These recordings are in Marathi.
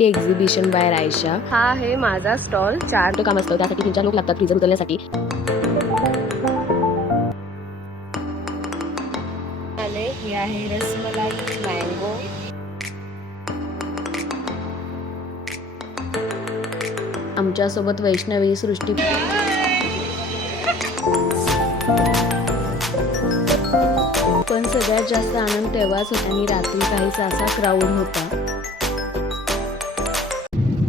Exhibition by Raisha. हा आहे माझा स्टॉल। 4 काम असतं त्यासाठी 3-4 लोक लागतात फ्रीजर उचलण्यासाठी। हे आहे रसमलाई मँगो। आमच्यासोबत वैष्णवी, सृष्टी पण सगळ्यात जास्त आनंद तेव्हाच होता आणि रात्री काहीसा असा क्राऊड होता।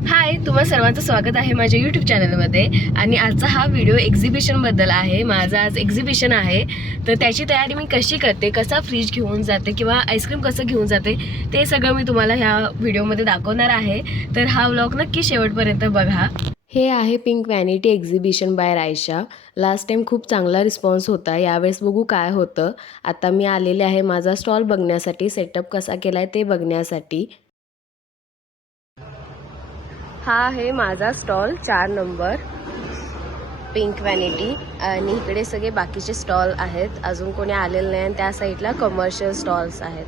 हाय, तुम्हा सर्वांचं स्वागत आहे माझ्या यूट्यूब चॅनलमध्ये। आणि आजचा हा व्हिडिओ एक्झिबिशनबद्दल आहे। माझं आज एक्झिबिशन आहे, तर त्याची तयारी मी कशी करते, कसा फ्रीज घेऊन जाते किंवा आईस्क्रीम कसं घेऊन जाते ते सगळं मी तुम्हाला ह्या व्हिडिओमध्ये दाखवणार आहे। तर हा व्लॉग नक्की शेवटपर्यंत बघा। हे आहे pink vanity exhibition by Raisha. Last time खूप चांगला रिस्पॉन्स होता, यावेळेस बघू काय होतं। आता मी आलेले आहे माझा स्टॉल बघण्यासाठी, सेटअप कसा केलाय ते बघण्यासाठी। हा आहे माझा स्टॉल 4 नंबर पिंक व्हॅनिटी। आणि इकडे सगळे बाकीचे स्टॉल आहेत, अजून कोणी आलेलं नाही। आणि त्या साईडला कमर्शियल स्टॉल्स आहेत।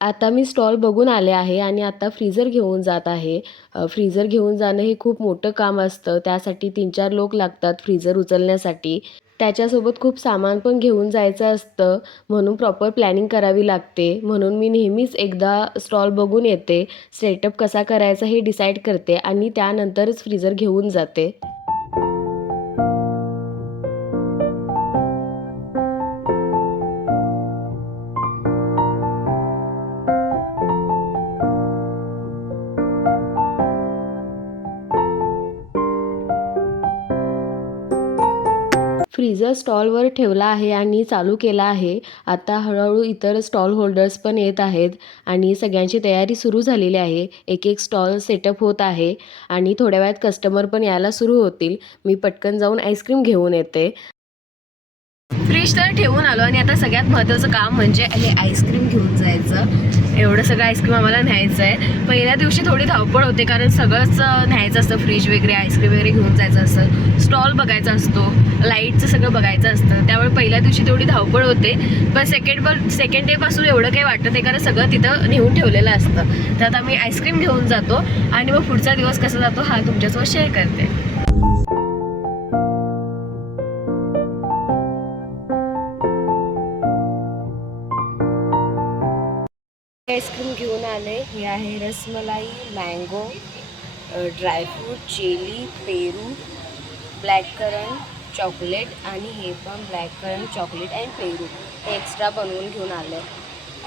आता मी स्टॉल बघून आले आहे आणि आता फ्रीजर घेऊन जात आहे। फ्रीजर घेऊन जाणं हे खूप मोठं काम असतं, त्यासाठी 3-4 लोक लागतात फ्रीजर उचलण्यासाठी। त्याच्यासोबत खूप सामान पण घेऊन जायचं असतं, म्हणून प्रॉपर प्लॅनिंग करावी लागते। म्हणून मी नेहमीच एकदा स्टॉल बघून येते, सेटअप कसा करायचा हे डिसाईड करते आणि त्यानंतरच फ्रीजर घेऊन जाते। फ्रीजर स्टॉलवर ठेवला आहे आणि चालू केला आहे। आता हळूहळू इतर स्टॉल होल्डर्स पण येत आहेत आणि सगळ्यांची तयारी सुरू झालेली आहे। एक एक स्टॉल सेटअप होत आहे आणि थोड्या वेळात कस्टमर पण यायला सुरू होतील। मी पटकन जाऊन आईस्क्रीम घेऊन येते। फ्रीज तर ठेवून आलो आणि आता सगळ्यात महत्त्वाचं काम म्हणजे हे आईस्क्रीम घेऊन जायचं। एवढं सगळं आईस्क्रीम आम्हाला न्यायचं आहे। पहिल्या दिवशी थोडी धावपळ होते, कारण सगळंच न्यायचं असतं, फ्रीज वगैरे, आईस्क्रीम वगैरे घेऊन जायचं असतं, स्टॉल बघायचा असतो, लाईटचं सगळं बघायचं असतं। त्यामुळे पहिल्या दिवशी थोडी धावपळ होते, पण सेकंड डे पासून एवढं काही वाटत नाही, कारण सगळं तिथं नेऊन ठेवलेलं असतं। तर आता मी आईस्क्रीम घेऊन जातो आणि मग पुढचा दिवस कसा जातो हा तुमच्यासोबत शेअर करते। आईस्क्रीम घेऊन आले। हे आहे रसमलाई मँगो, ड्रायफ्रूट, जेली, पेरू, ब्लॅक करंट चॉकलेट आणि हे पण ब्लॅक करंट चॉकलेट अँड पेरू हे एक्स्ट्रा बनवून घेऊन आले।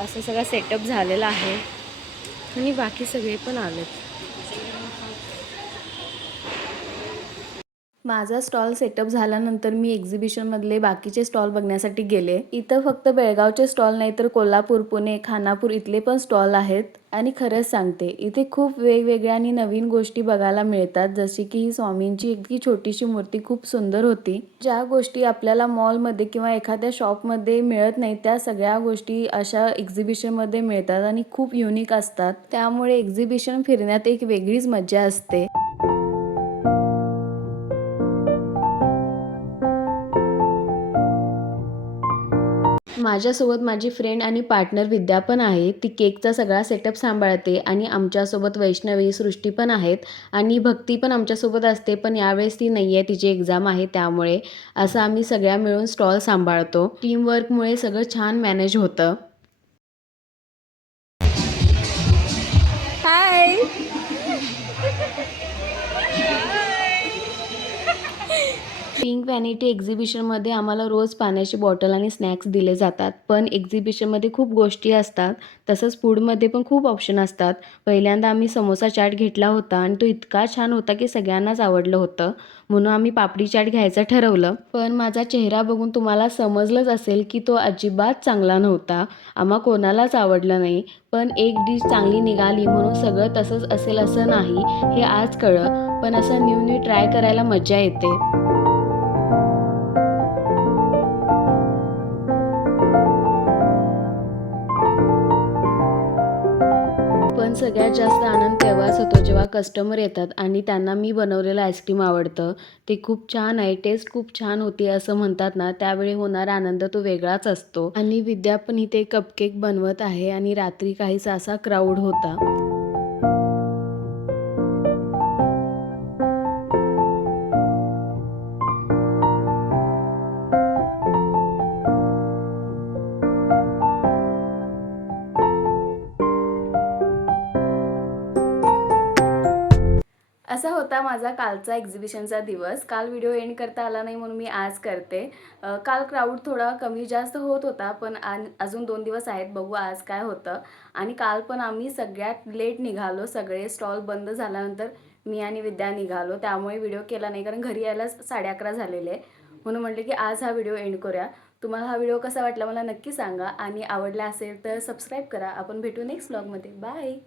असं सगळं सेटअप झालेलं आहे आणि बाकी सगळे पण आलेत। माझा स्टॉल सेटअप झाल्यानंतर मी एक्झिबिशनमधले बाकीचे स्टॉल बघण्यासाठी गेले। इथं फक्त बेळगावचे स्टॉल नाही तर कोल्हापूर, पुणे, खानापूर इथले पण स्टॉल आहेत। आणि खरंच सांगते, इथे खूप वेगवेगळ्या आणि नवीन गोष्टी बघायला मिळतात, जशी की ही स्वामींची इतकी छोटीशी मूर्ती खूप सुंदर होती। ज्या गोष्टी आपल्याला मॉलमध्ये किंवा एखाद्या शॉपमध्ये मिळत नाही, त्या सगळ्या गोष्टी अशा एक्झिबिशनमध्ये मिळतात आणि खूप युनिक असतात। त्यामुळे एक्झिबिशन फिरण्यात एक वेगळीच मजा असते। माझ्यासोबत माझी फ्रेंड आणि पार्टनर विद्या पण आहे। ती केकचा सगळा सेटअप सांभाळते आणि आमच्यासोबत वैष्णवी, सृष्टी पण आहेत आणि भक्ती पण आमच्यासोबत असते, पण यावेळेस ती नाही आहे, तिची एक्झाम आहे। त्यामुळे असं आम्ही सगळ्या मिळून स्टॉल सांभाळतो। टीमवर्कमुळे सगळं छान मॅनेज होतं। हाय, पिंक व्हॅनिटी एक्झिबिशनमध्ये आम्हाला रोज पाण्याची बॉटल आणि स्नॅक्स दिले जातात, पण एक्झिबिशनमध्ये खूप गोष्टी असतात, तसंच फूडमध्ये पण खूप ऑप्शन असतात। पहिल्यांदा आम्ही समोसा चाट घेतला होता आणि तो इतका छान होता की सगळ्यांनाच आवडलं होतं, म्हणून आम्ही पापडी चाट घ्यायचं ठरवलं। पण माझा चेहरा बघून तुम्हाला समजलंच असेल की तो अजिबात चांगला नव्हता, आम्हा कोणालाच आवडलं नाही। पण एक डिश चांगली निघाली म्हणून सगळं तसंच असेल असं नाही, हे आज कळलं। पण असं न्यू ट्राय करायला मजा येते। पण सगळ्यात जास्त आनंद तेव्हाच होतो जेव्हा कस्टमर येतात आणि त्यांना मी बनवलेलं आईस्क्रीम आवडतं, ते खूप छान आहे, टेस्ट खूप छान होती असं म्हणतात ना, त्यावेळी होणारा आनंद तो वेगळाच असतो। आणि विद्या पण इथे कपकेक बनवत आहे आणि रात्री काहीसा असा क्राऊड होता। असा होता माझा कालचा एक्झिबिशनचा दिवस. काल व्हिडिओ एंड करता आला नाही म्हणून मी आज करते. काल क्राऊड थोडा कमी जास्त होत होता, पण अजून 2 दिवस आहेत, बघू आज काय होतं. आणि काल पण आम्ही सगळ्यात लेट निघालो. सगळे स्टॉल बंद झाल्यानंतर मी आणि विद्या निघालो. त्यामुळे व्हिडिओ केला नाही, कारण घरी यायला 11:30 झालेले. म्हणून म्हटले की आज हा व्हिडिओ एंड करूया. तुम्हाला हा व्हिडिओ कसा वाटला मला नक्की सांगा आणि आवडला असेल तर सबस्क्राईब करा. आपण भेटू नेक्स्ट व्लॉगमध्ये. बाय.